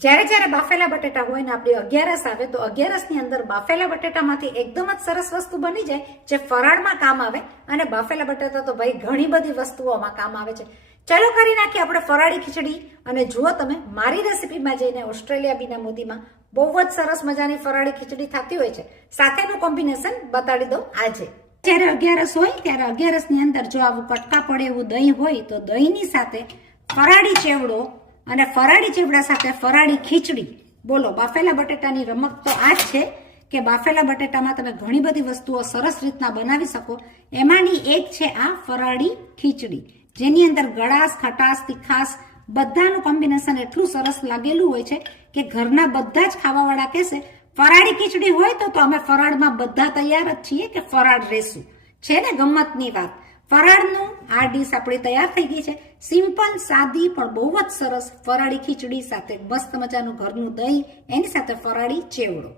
જ્યારે જ્યારે બાફેલા બટેટા હોય ને આપણી અગિયારસ આવે તો અગિયારસની અંદર બાફેલા બટેટામાંથી એકદમ જ સરસ વસ્તુ બની જાય જે ફરાળમાં કામ આવે. અને બાફેલા બટેટા તો ભાઈ ઘણી બધી વસ્તુઓમાં કામ આવે છે. ચાલો કરી નાખીએ આપણે ફરાળી ખીચડી. અને જુઓ તમે મારી રેસીપીમાં જઈને ઓસ્ટ્રેલિયા બીના મોદીમાં બહુ જ સરસ મજાની ફરાળી ખીચડી થતી હોય છે. સાથેનું કોમ્બિનેશન બતાડી દઉં આજે. જ્યારે અગિયારસ હોય ત્યારે અગિયારસની અંદર જો આવું કટકા પડે એવું દહીં હોય તો દહીંની સાથે ફરાળી ચેવડો અને ફરાળી ચેવડા સાથે ફરાળી ખીચડી. બોલો, બાફેલા બટેટાની રમત તો આ જ છે કે બાફેલા બટેટામાં તમે ઘણી બધી વસ્તુઓ સરસ રીતના બનાવી શકો. એમાંની એક છે આ ફરાળી ખીચડી, જેની અંદર ગળાશ, ખટાશ, તીખાશ બધાનું કોમ્બિનેશન એટલું સરસ લાગેલું હોય છે કે ઘરના બધા જ ખાવાવાળા કહેશે ફરાળી ખીચડી હોય તો અમે ફરાળમાં બધા તૈયાર જ છીએ કે ફરાળ રહેશું. છે ને ગમતની વાત. ફરાળનું આ ડીશ આપણી તૈયાર થઈ ગઈ છે. સિમ્પલ, સાદી પણ બહુ જ સરસ ફરાળી ખીચડી સાથે મસ્ત મજાનું ઘરનું દહીં, એની સાથે ફરાળી ચેવડો.